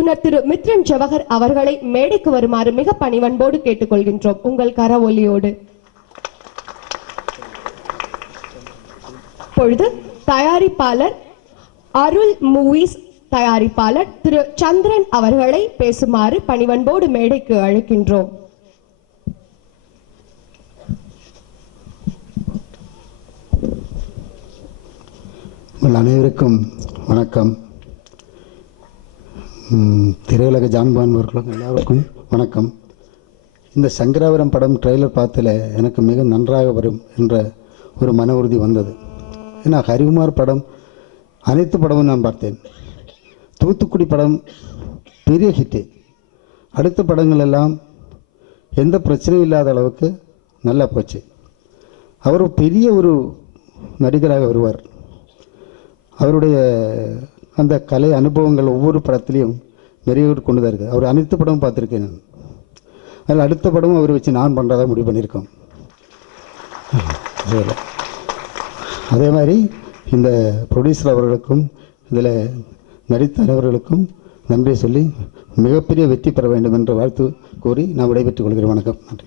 இயக்குனர் திரு மித்ரன் ஜவஹர் அவர்களை மேடைக்கு வருமாறு மிக பணிவன்போடு கேட்டுக்கொள்கின்றோம். உங்கள் கரவொலியோடு. பொழுது தயாரிப்பாளர் அருள் மூவிஸ் தயாரிப்பாளர் திரு சந்திரன் அவர்களை பேசுமாறு பணிவன்போடு மேடைக்கு அழைக்கின்றோம். அனைவருக்கும் வணக்கம். திரையுலக ஜான்பான் அவர்களுக்கும் எல்லாருக்கும் வணக்கம். இந்த சங்கராபுரம் படம் ட்ரெய்லர் பார்த்ததில் எனக்கு மிக நன்றாக வரும் என்ற ஒரு மன உறுதி வந்தது. ஏன்னா ஹரிகுமார் படம் அனைத்து படமும் நான் பார்த்தேன். தூத்துக்குடி படம் பெரிய ஹிட்டு. அடுத்த படங்கள் எல்லாம் எந்த பிரச்சனையும் இல்லாத அளவுக்கு நல்லா போச்சு. அவர் பெரிய ஒரு நடிகராக வருவார். அவருடைய அந்த கலை அனுபவங்கள் ஒவ்வொரு படத்துலையும் நிறைவேறி கொண்டு தான் இருக்குது. அவர் அனைத்து படமும் பார்த்துருக்கேன் நான். அதில் அடுத்த படமும் அவர் வச்சு நான் பண்ணுறதா முடிவு பண்ணியிருக்கோம். அதே மாதிரி இந்த ப்ரொடியூசர் அவர்களுக்கும் இதில் நடித்த அனைவர்களுக்கும் நன்றி சொல்லி மிகப்பெரிய வெற்றி பெற வேண்டும் என்ற வாழ்த்து கூறி நான் விடைபெற்றுக் கொள்கிறேன். வணக்கம். நன்றி.